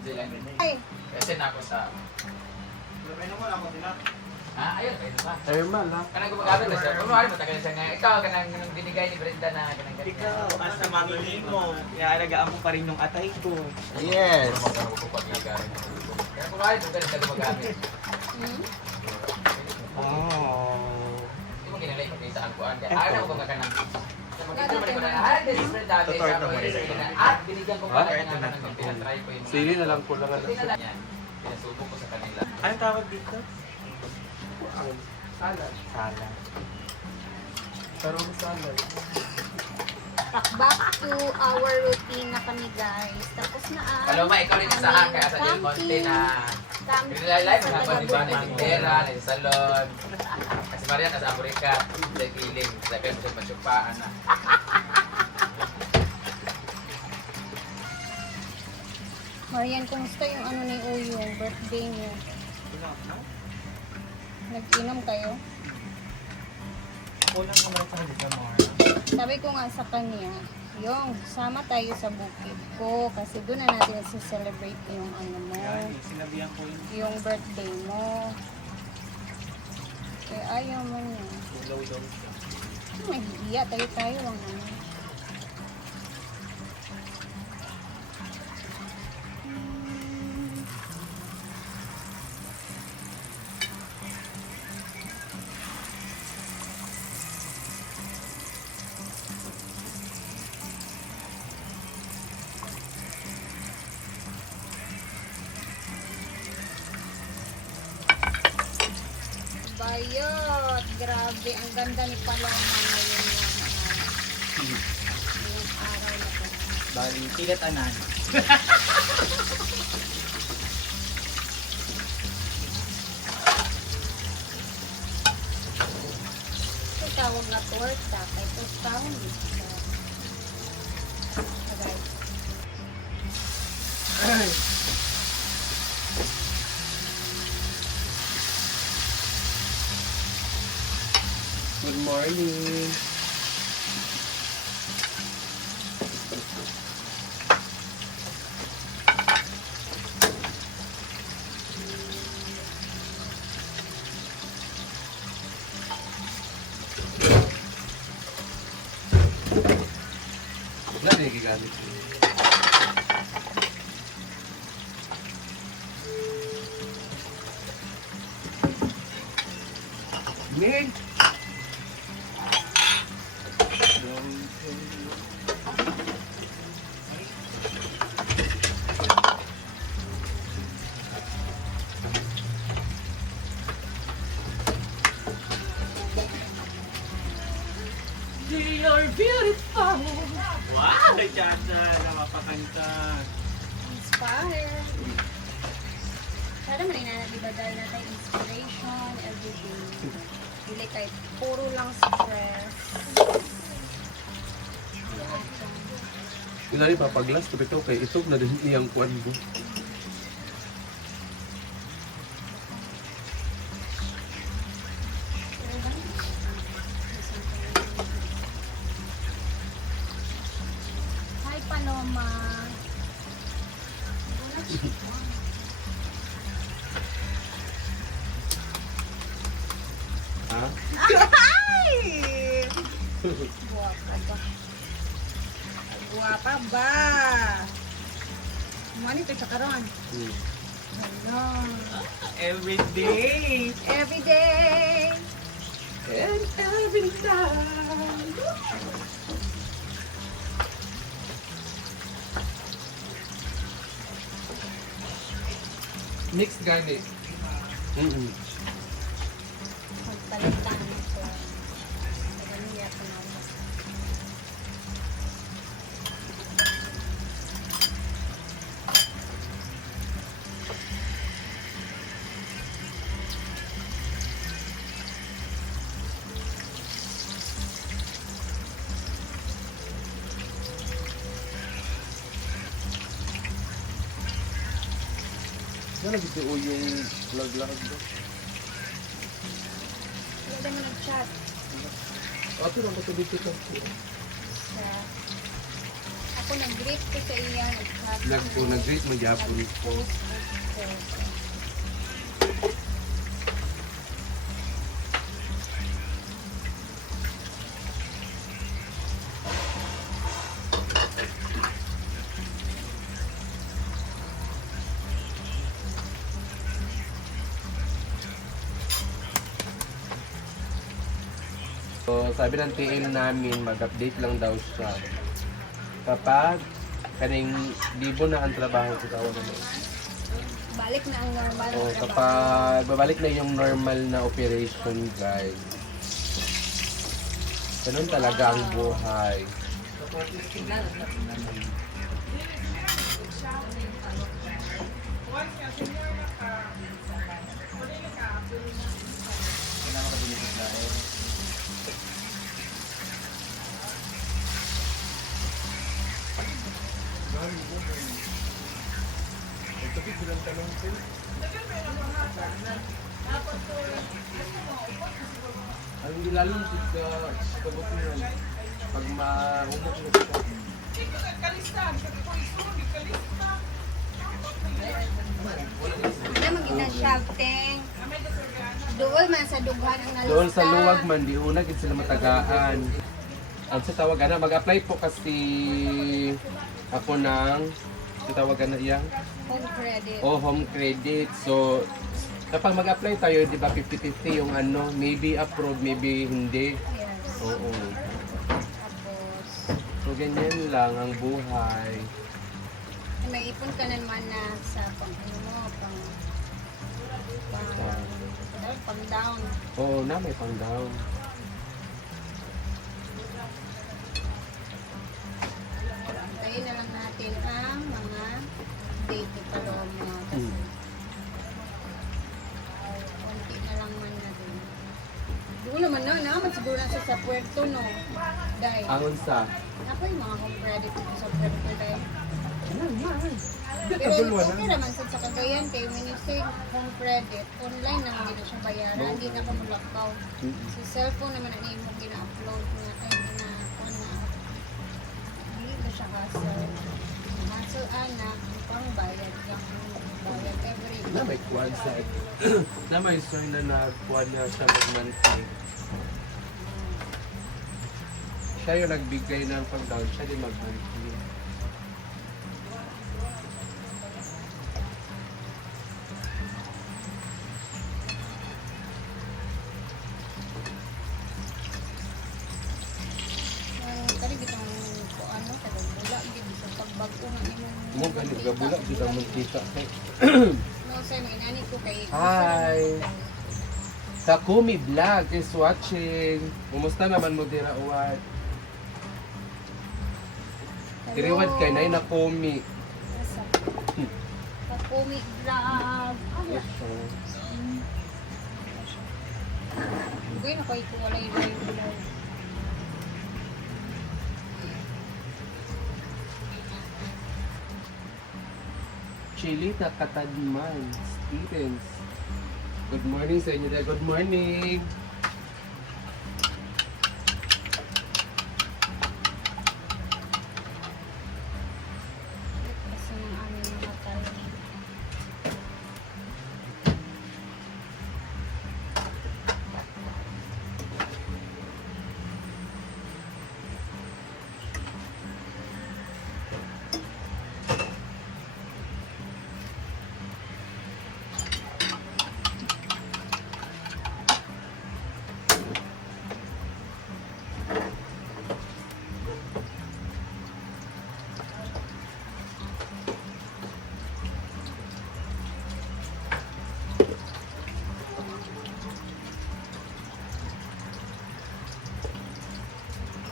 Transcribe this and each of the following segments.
Ay, Kasi na ako sa... Labay naman ako din Ayun, ayun naman. Thermal ha. Kanang gumagamit na siya. Kung ano, matagal siya nga. Ikaw, kanang binigay ni Brenda na kanang ganyan. Ikaw, asa mamili mo. Kaya alagaan mo pa rin yung atay ko. Yes. Kaya kung ano, ganun siya gumagamit. Oh. Hindi mo ginalay kung sa alpuan. Ano ko kung kanang... This is Brenda. At binigyan ko pa rin na kanang pinatry ko yung mga... Sili na lang po lang. Pinasubo ko sa kanila. Anong tawag dito? Salad. Salad. Tarong salad. back to our routine na kami guys. Tapos na ang... Paloma, ikaw rin sa akin. Sa Del Monte na... Pinalay mo na ako, di ba? Na tindera, na salon. Kasi Maria, nasa Amerika. Sa kiling. Sabi mo siya masyupaan na. Marian, kumusta yung ano ni Uyo, birthday niyo? Nag-inom kayo? Kulang naman sa dito, Mara. Sabi ko nga sa kanya, yung sama tayo sa bukid ko kasi doon na natin celebrate yung ano mo, Yan, sinabihan ko yun. yung birthday mo. Eh, ayaw mo niya. Ulaw daw siya. Nahihiya, tayo lang naman. Bayot! Grabe, ang ganda ni Paloma ngayon yung araw na to. Bali, pilat anan. Ito tawag na torta, kay tostahan dito. Okay. Good morning. Wala na yung gigamit. Mig! We are beautiful! Wow! Chacha, nakapakanta. Inspire. Sana man inanabibagay na tayo inspiration, everything. Dili kay puro lang stress. Wala rin papaglas, tapi ito kay ito na din iyang kuwan ko. Hi, Paloma. Ha? Ay! Guwapa ba? Guwapa ba? Mani ito sa karon. Hello. Every day! Every day. And every time! Mixed garlic. Magpalit lang ito. Pero niya ito na. Wala dito o yung lag-lag do. Wala naman nag-chat Ato lang ko dito ka. sa... At ako nag-greet ko sa iya. Nag-greet mo gyapon. Post. So, sabi ng TL namin, mag-update lang daw siya. Kapag kaning libo na ang trabaho ko tawag naman. Balik na ang normal. O na trabaho. kapag babalik na yung normal na operation, guys. Ganun talaga ang buhay. Ang gilalong sa kabuturan, pag mahumok na siya. Wala maging shouting. Doon man sa dughan ang nalista. Doon sa luwag man, di una gid sila matagaan. Ang sa tawagan na, mag-apply po kasi ako ng sa tawagan na iyang Home credit. home credit. So, kapag mag-apply tayo, di ba 50-50 yung ano, maybe approve, maybe hindi. Yes. Oo. Tapos, So, ganyan lang ang buhay. may ipon ka naman na sa pang ano mo, pang down. Oo na, may pang down. Antayin na lang natin ang mga date ni Palomo. Kasi, konti na lang man na din. Doon naman na, naman siguro na sa Puerto, no? Dahil, Angon sa? ako yung mga home credit ko sa Puerto, dahil. Pero Kabulwa okay na. naman sa Cagayan, kay when you say home credit, online na hindi na siya bayaran, hindi na ka mulakaw. Sa cellphone naman ang mo gina-upload na, hindi na siya hassle. Hassle ana, pang bayad lang, bayad every Na may kuwan sa na may sir na nagkuhan na siya mag-monthly. Siya yung nagbigay ng pang-down, siya din mag-monthly. Kali bitang ko ano, taga-bula, hindi sa pagbago ng imong Mo ganit gabula kita mo kita. No, sir, may nani ko kay Hi. Takumi Vlog is watching. Kumusta naman mo dira uwat? Tiriwad kay nay na Kumi. Takumi vlog. Yes, sir. Gawin ako ito wala yung vlog. Chilita Katadman, Stevens. Good morning sa inyo there. Good morning. Kasi ng aming mga tayo.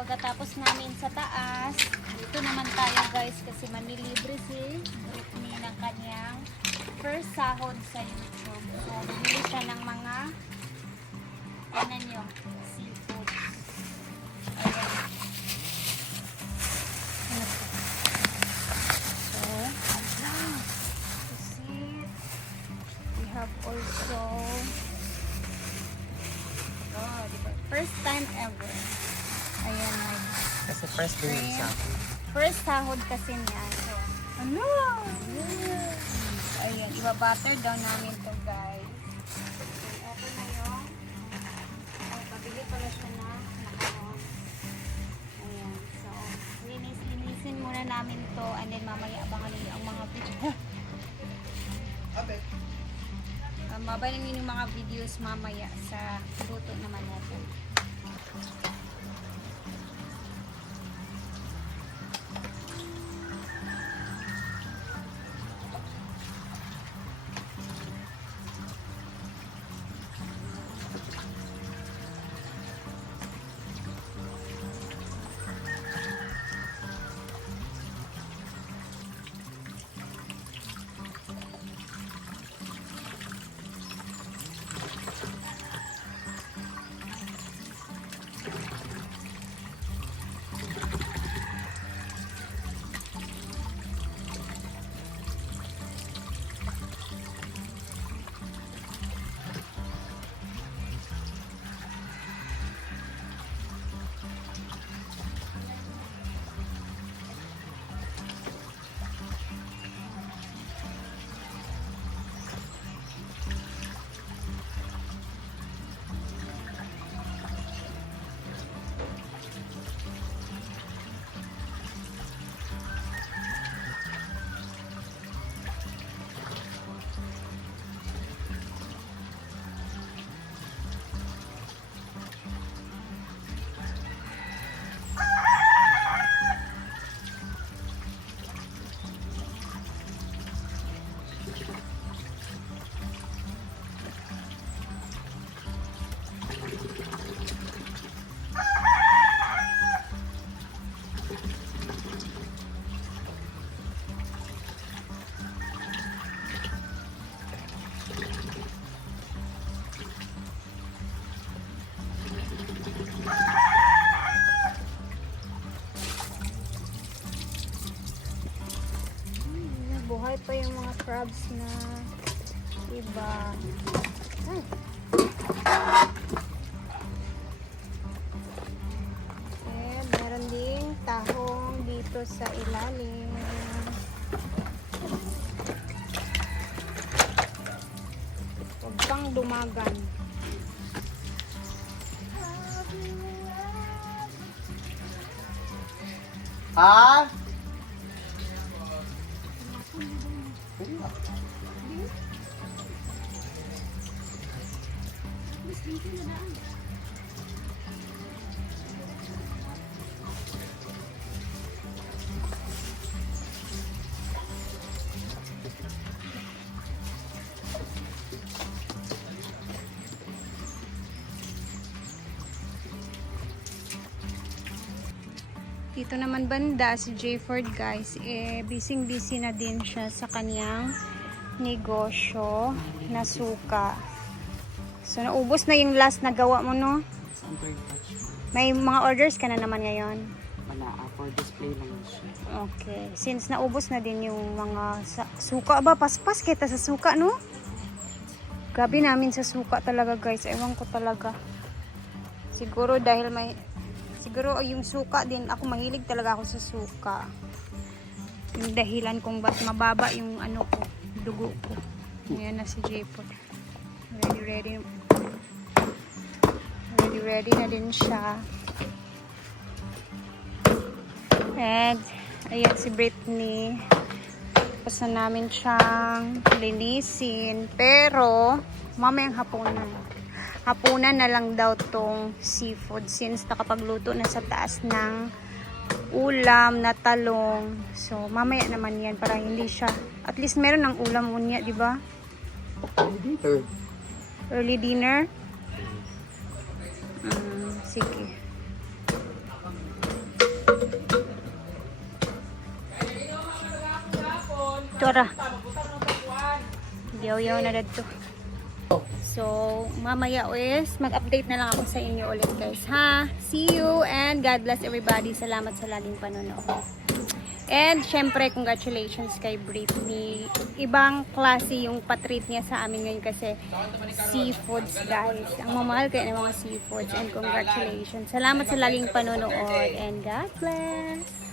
Pagkatapos namin sa taas, dito naman tayo guys kasi manilibre si Britney ng kanyang first sahod sa YouTube. So, bumili siya ng mga ano nyo, seafood. Ayan. So, ayan. See, we have also diba? First time ever. Ayan, Kasi first day sa First sahod kasi niya. So, ano? Ayan, iba-butter daw namin to guys. Ito na yung pabili pala siya na nakaon. Ayan, so linisin muna namin to and then mamaya abangan niyo ang mga video. Mabayan niyo yung mga videos mamaya sa luto naman natin. Buhay pa yung mga crabs na iba. Ay. And meron ding tahong dito sa ilalim. Huwag kang dumagan. Ah? Dito naman banda si Jayford guys, busy na din siya sa kanyang negosyo na suka. So naubos na yung last na gawa mo, no? May mga orders ka na naman ngayon? Wala, for display lang siya. Okay. Since naubos na din yung mga suka ba, paspas kita sa suka, no? Gabi namin sa suka talaga guys, ewan ko talaga. Siguro dahil siguro yung suka din, ako mahilig talaga ako sa suka. Yung dahilan kung ba't mababa yung ano ko, dugo ko. Ayan na si Jayford. Ready na din siya. And ayan si Brittany. Tapos na namin siyang linisin. Pero mamayang hapunan na lang daw tong seafood since nakapagluto na sa taas ng ulam na talong. So mamaya naman yan para hindi siya, at least meron ng ulam unya, di ba? Early dinner. Sige. Tara. Yaw-yaw na dito. So, mamaya is mag-update na lang ako sa inyo ulit guys, ha? See you and God bless everybody. Salamat sa laging panonood. And syempre, congratulations kay Brittany. Ibang klase yung patreat niya sa amin ngayon kasi seafoods guys. Ang mamahal kayo ng mga seafoods and congratulations. Salamat sa laging panonood and God bless.